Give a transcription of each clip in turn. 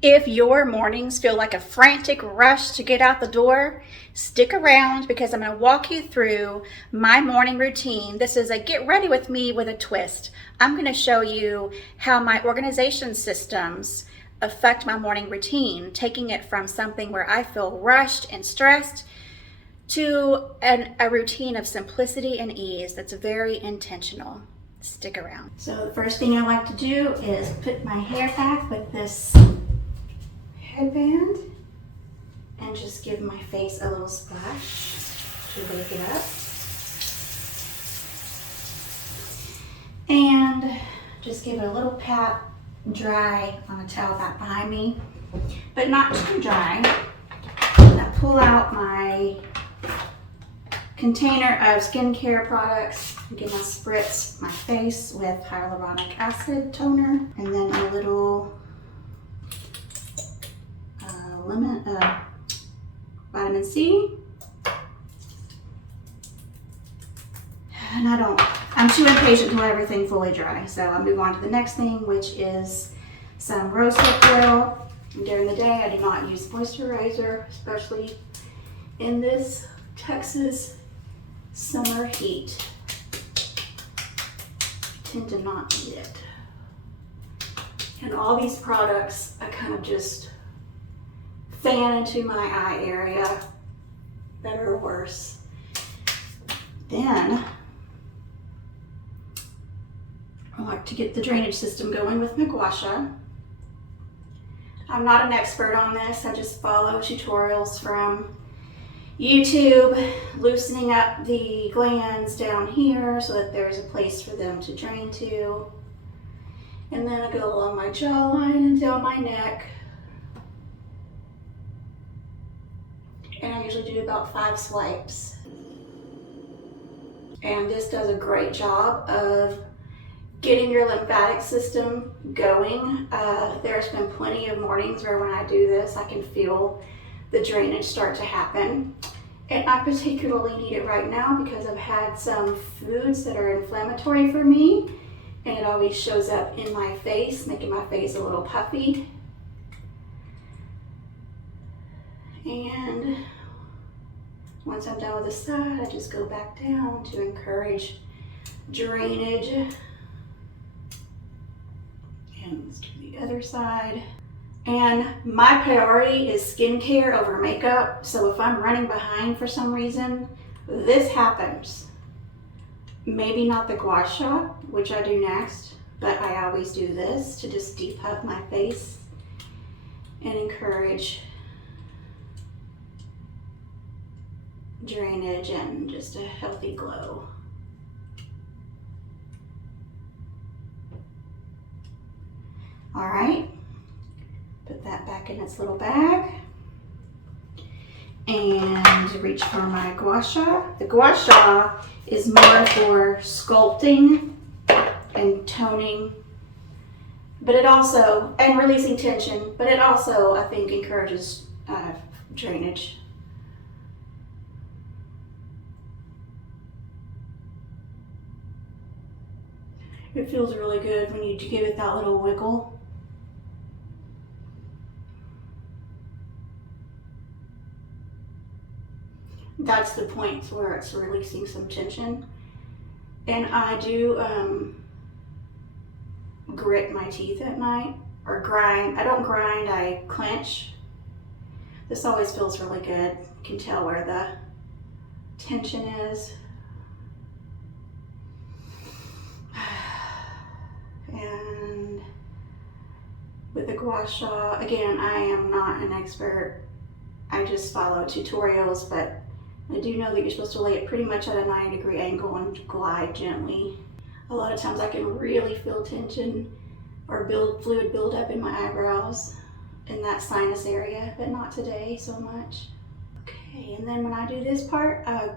If your mornings feel like a frantic rush to get out the door, stick around because I'm going to walk you through my morning routine. This is a get ready with me with a twist. I'm going to show you how my organization systems affect my morning routine, taking it from something where I feel rushed and stressed to a routine of simplicity and ease that's very intentional. Stick around. So the first thing I like to do is put my hair back with this headband and just give my face a little splash to wake it up. And just give it a little pat dry on a towel back behind me, but not too dry. I pull out my container of skincare products. Again, I spritz my face with hyaluronic acid toner and then a little vitamin C. And I'm too impatient to let everything fully dry. So I'll move on to the next thing, which is some rosehip oil. And during the day, I do not use moisturizer, especially in this Texas summer heat. I tend to not need it. And all these products, I kind of just fan into my eye area, better or worse. Then I like to get the drainage system going with my gua sha. I'm not an expert on this, I just follow tutorials from YouTube, loosening up the glands down here so that there's a place for them to drain to. And then I go along my jawline and down my neck. And I usually do about 5 swipes. And this does a great job of getting your lymphatic system going. There's been plenty of mornings where when I do this, I can feel the drainage start to happen. And I particularly need it right now because I've had some foods that are inflammatory for me, and it always shows up in my face, making my face a little puffy. And once I'm done with the side, I just go back down to encourage drainage. And let's do the other side. And my priority is skincare over makeup. So if I'm running behind for some reason, this happens. Maybe not the gua sha, which I do next, but I always do this to just depuff my face and encourage drainage and just a healthy glow. All right, put that back in its little bag and reach for my gua sha. The gua sha is more for sculpting and toning, but it also, and releasing tension, but it also, I think, encourages drainage. It feels really good when you give it that little wiggle. That's the point where it's releasing some tension. And I do grit my teeth at night, or grind. I don't grind, I clench. This always feels really good. You can tell where the tension is. And with the gua sha, again, I am not an expert. I just follow tutorials, but I do know that you're supposed to lay it pretty much at a 90-degree angle and glide gently. A lot of times I can really feel tension or fluid build up in my eyebrows in that sinus area, but not today so much. Okay, and then when I do this part, I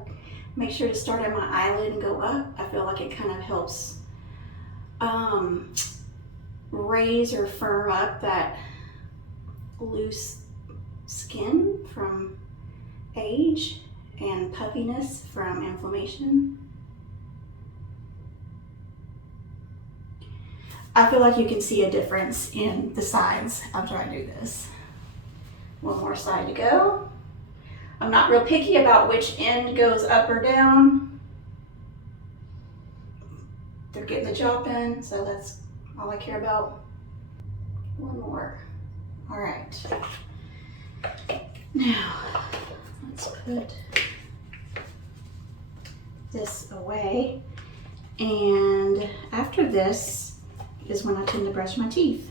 make sure to start at my eyelid and go up. I feel like it kind of helps raise or firm up that loose skin from age and puffiness from inflammation. I feel like you can see a difference in the sides after I do this. One more side to go. I'm not real picky about which end goes up or down. They're getting the job done, so that's all I care about. One more. All right. Now, let's put this away. And after this is when I tend to brush my teeth.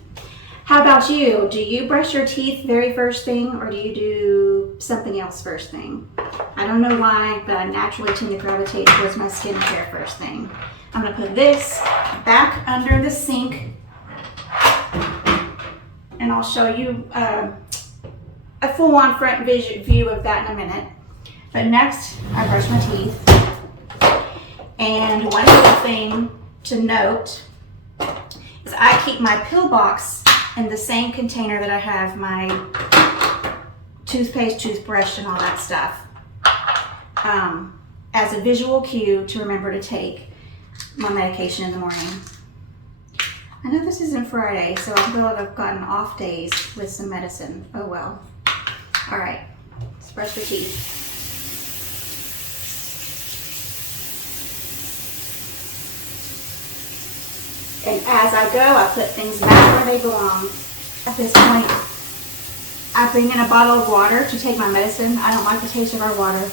How about you? Do you brush your teeth very first thing, or do you do something else first thing? I don't know why, but I naturally tend to gravitate towards my skincare first thing. I'm gonna put this back under the sink, and I'll show you a full-on front view of that in a minute. But next, I brush my teeth. And one other thing to note is I keep my pill box in the same container that I have my toothpaste, toothbrush, and all that stuff, as a visual cue to remember to take my medication in the morning. I know this isn't Friday, so I feel like I've gotten off days with some medicine. Oh well. All right, let's brush the teeth. And as I go, I put things back where they belong. At this point, I bring in a bottle of water to take my medicine. I don't like the taste of our water.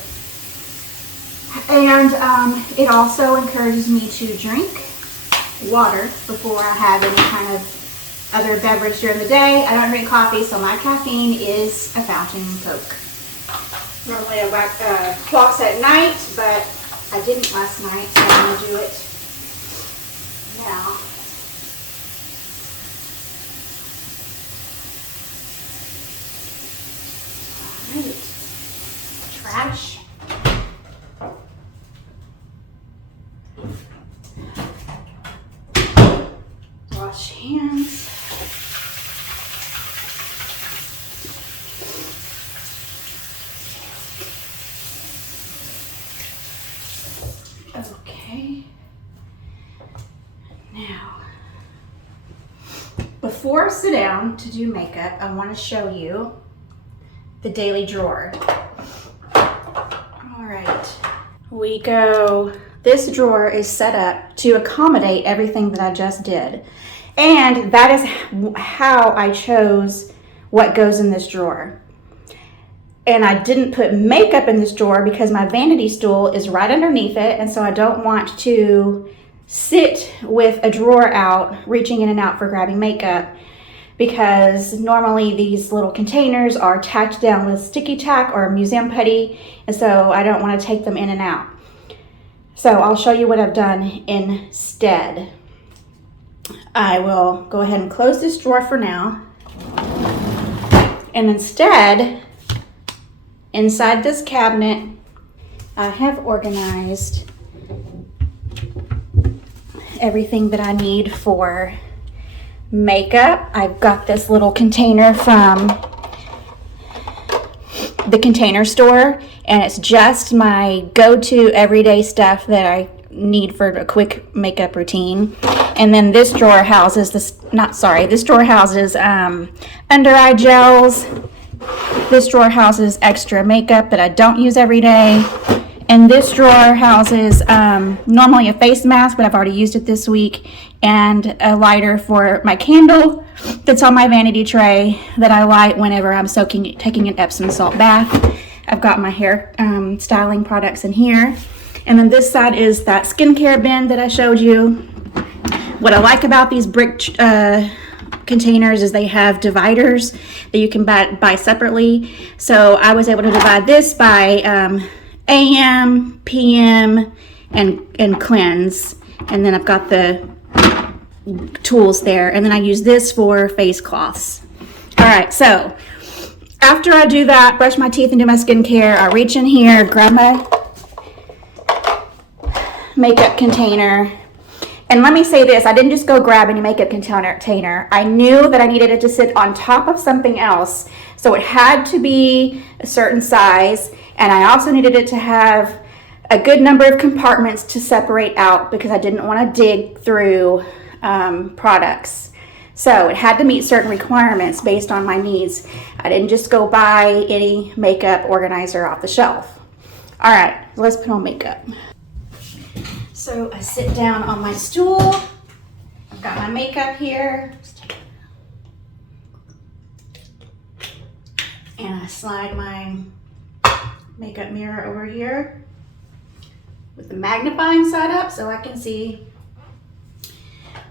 And it also encourages me to drink water before I have any kind of other beverage during the day. I don't drink coffee, so my caffeine is a fountain Coke. Normally I floss at night, but I didn't last night, so I'm going to do it now. Alright, trash. Wash hands. Okay. Now, before I sit down to do makeup, I want to show you the daily drawer. All right, we go. This drawer is set up to accommodate everything that I just did. And that is how I chose what goes in this drawer. And I didn't put makeup in this drawer because my vanity stool is right underneath it. And so I don't want to sit with a drawer out, reaching in and out for grabbing makeup, because normally these little containers are tacked down with sticky tack or museum putty. And so I don't want to take them in and out. So I'll show you what I've done instead. I will go ahead and close this drawer for now. And instead, inside this cabinet, I have organized everything that I need for makeup. I've got this little container from the Container Store, and it's just my go-to everyday stuff that I need for a quick makeup routine. And then this drawer houses this drawer houses under eye gels. This drawer houses extra makeup that I don't use every day. And this drawer houses normally a face mask, but I've already used it this week, and a lighter for my candle that's on my vanity tray that I light whenever I'm taking an Epsom salt bath. I've got my hair styling products in here. And then this side is that skincare bin that I showed you. What I like about these brick containers is they have dividers that you can buy separately. So I was able to divide this by AM, PM, and cleanse. And then I've got the tools there. And then I use this for face cloths. All right, so after I do that, brush my teeth and do my skincare, I reach in here, grab my makeup container. And let me say this, I didn't just go grab any makeup container. I knew that I needed it to sit on top of something else. So it had to be a certain size. And I also needed it to have a good number of compartments to separate out, because I didn't want to dig through products. So it had to meet certain requirements based on my needs. I didn't just go buy any makeup organizer off the shelf. All right, let's put on makeup. So I sit down on my stool. I've got my makeup here. And I slide my makeup mirror over here with the magnifying side up so I can see.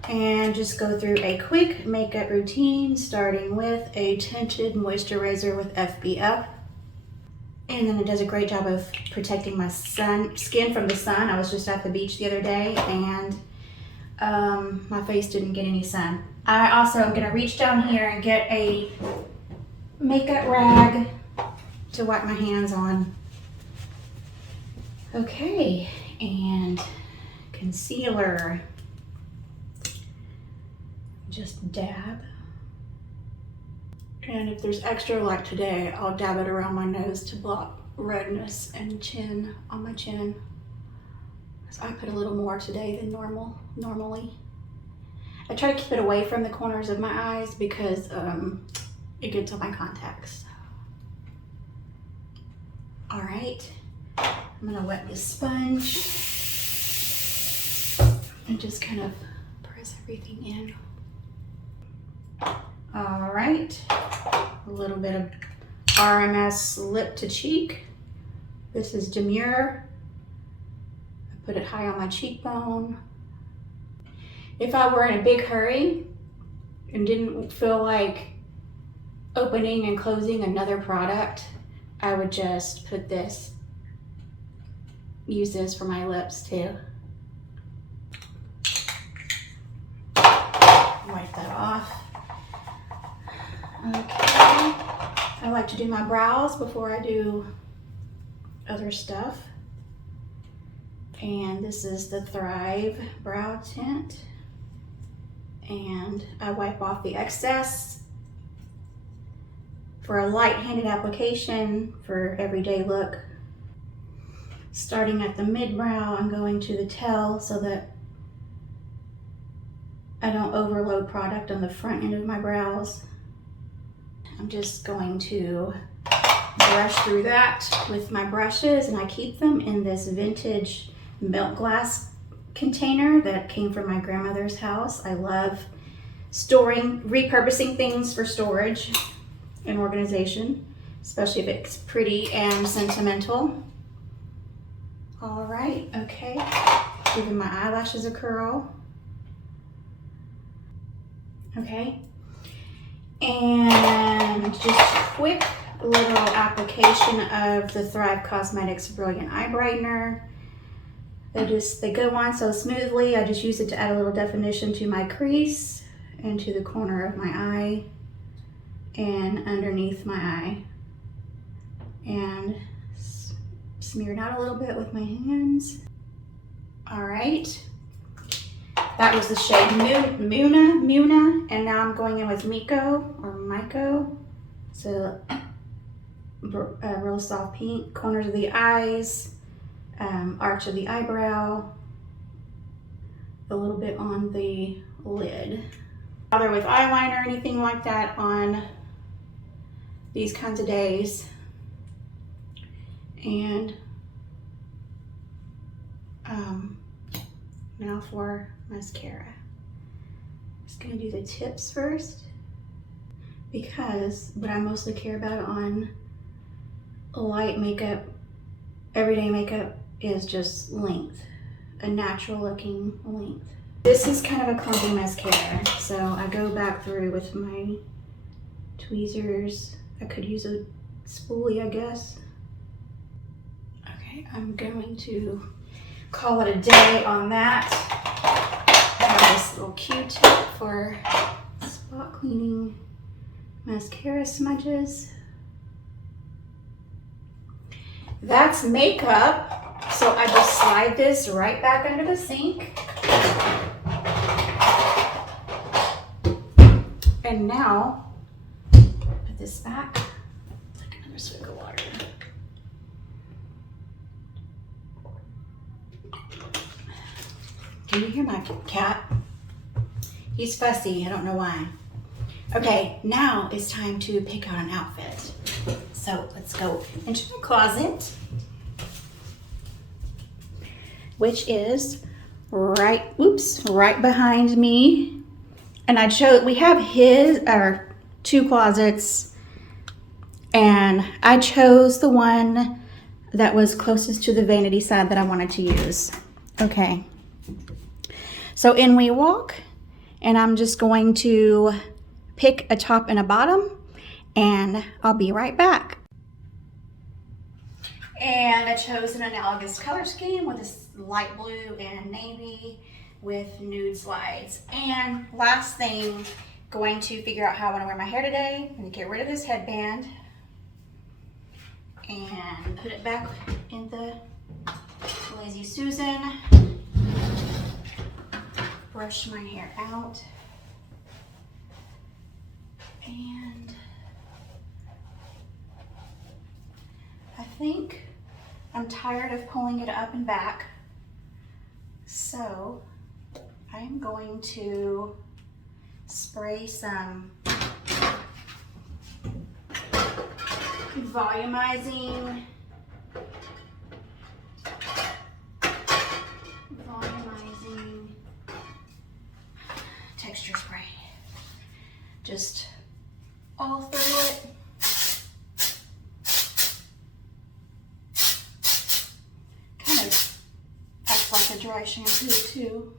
And just go through a quick makeup routine, starting with a tinted moisturizer with FBF. And then it does a great job of protecting my skin from the sun. I was just at the beach the other day and my face didn't get any sun. I also am gonna reach down here and get a makeup rag to wipe my hands on. Okay, and concealer. Just dab. And if there's extra like today, I'll dab it around my nose to block redness and chin on my chin. So I put a little more today than normally. I try to keep it away from the corners of my eyes because it gets on my contacts. All right, I'm gonna wet the sponge and just kind of press everything in. All right, a little bit of RMS lip to cheek. This is Demure. I put it high on my cheekbone. If I were in a big hurry and didn't feel like opening and closing another product, I would just put this, use this for my lips too. Wipe that off. Okay, I like to do my brows before I do other stuff. And this is the Thrive Brow Tint. And I wipe off the excess for a light-handed application for everyday look. Starting at the mid-brow, I'm going to the tail so that I don't overload product on the front end of my brows. I'm just going to brush through that with my brushes, and I keep them in this vintage milk glass container that came from my grandmother's house. I love repurposing things for storage and organization, especially if it's pretty and sentimental. All right, okay, giving my eyelashes a curl. Okay, and just quick little application of the Thrive Cosmetics Brilliant Eye Brightener. They go on so smoothly. I just use it to add a little definition to my crease and to the corner of my eye and underneath my eye. And smear it out a little bit with my hands. All right. That was the shade Muna, and now I'm going in with Miko. So a real soft pink, corners of the eyes, arch of the eyebrow, a little bit on the lid. Bother with eyeliner or anything like that on these kinds of days. And now for mascara. Just gonna do the tips first, because what I mostly care about on light makeup, everyday makeup, is just length, a natural looking length. This is kind of a clumpy mascara, so I go back through with my tweezers. I could use a spoolie, I guess. Okay, I'm going to call it a day on that. I have this little Q-tip for spot cleaning mascara smudges. That's makeup. So I just slide this right back under the sink. And now, put this back, like another swig of water. Can you hear my cat? He's fussy, I don't know why. Okay, now it's time to pick out an outfit. So let's go into the closet, which is right behind me. And we have our 2 closets, and I chose the one that was closest to the vanity side that I wanted to use. Okay, so in we walk, and I'm just going to pick a top and a bottom, and I'll be right back. And I chose an analogous color scheme with this light blue and navy with nude slides. And last thing, going to figure out how I want to wear my hair today. I'm going to get rid of this headband and put it back in the Lazy Susan. Brush my hair out. And I think I'm tired of pulling it up and back, so I'm going to spray some volumizing texture spray just all through it. Kind of acts like a dry shampoo too.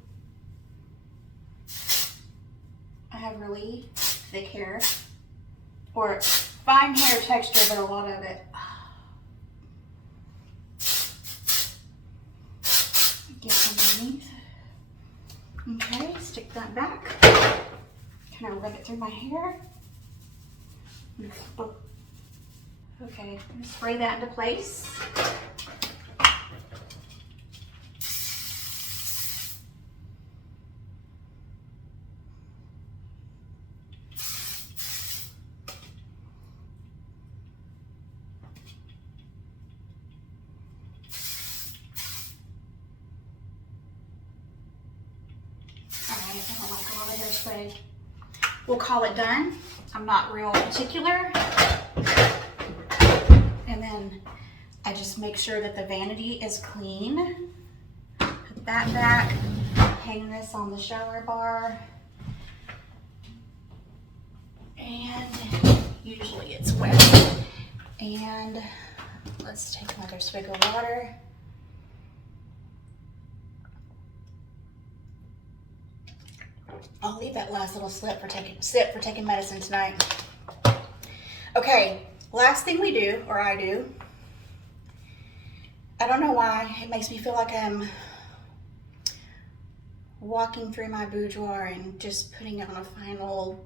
I have really thick hair, or fine hair texture, but a lot of it. Get underneath. Okay, stick that back. Kind of rub it through my hair. Okay, I'm gonna spray that into place. Alright, I don't like a lot of hairspray. We'll call it done. I'm not real particular. And then I just make sure that the vanity is clean. Put that back, hang this on the shower bar. And usually it's wet. And let's take another swig of water. I'll leave that last little sip for taking medicine tonight. Okay, last thing we do, or I do, I don't know why, it makes me feel like I'm walking through my boudoir and just putting on a final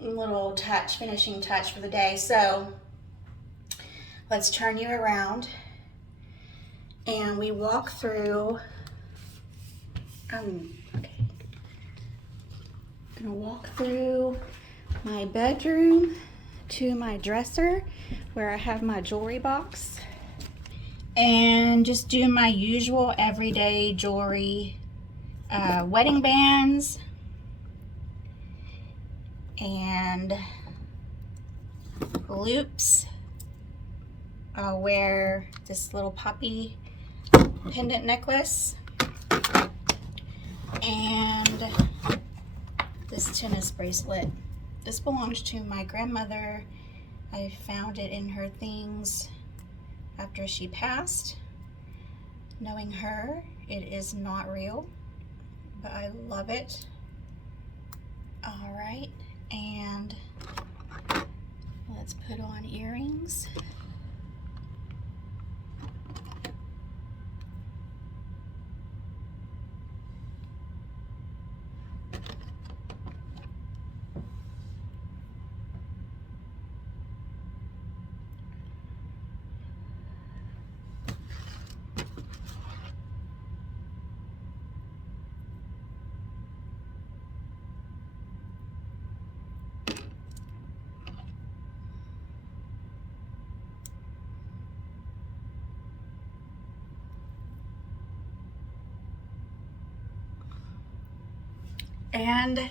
little touch, finishing touch for the day. So let's turn you around and we walk through. I'm gonna walk through my bedroom to my dresser where I have my jewelry box and just do my usual everyday jewelry, wedding bands and loops. I'll wear this little poppy pendant necklace and this tennis bracelet. This belongs to my grandmother. I found it in her things after she passed. Knowing her, it is not real, but I love it. All right, and let's put on earrings. And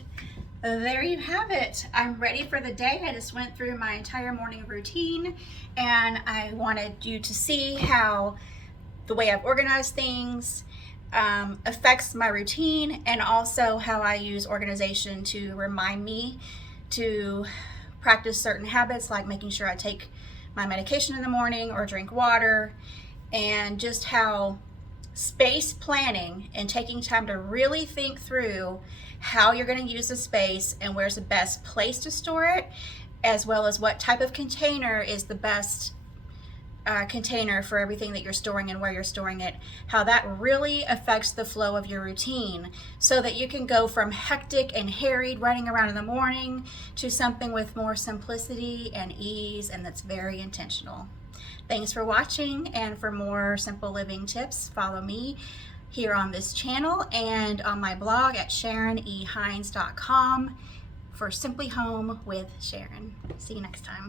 there you have it. I'm ready for the day. I just went through my entire morning routine, and I wanted you to see how the way I've organized things affects my routine, and also how I use organization to remind me to practice certain habits, like making sure I take my medication in the morning or drink water, and just how space planning and taking time to really think through how you're going to use the space and where's the best place to store it, as well as what type of container is the best container for everything that you're storing and where you're storing it, how that really affects the flow of your routine, so that you can go from hectic and harried running around in the morning to something with more simplicity and ease, and that's very intentional. Thanks for watching, and for more simple living tips, follow me here on this channel and on my blog at SharonEHines.com for Simply Home with Sharon. See you next time.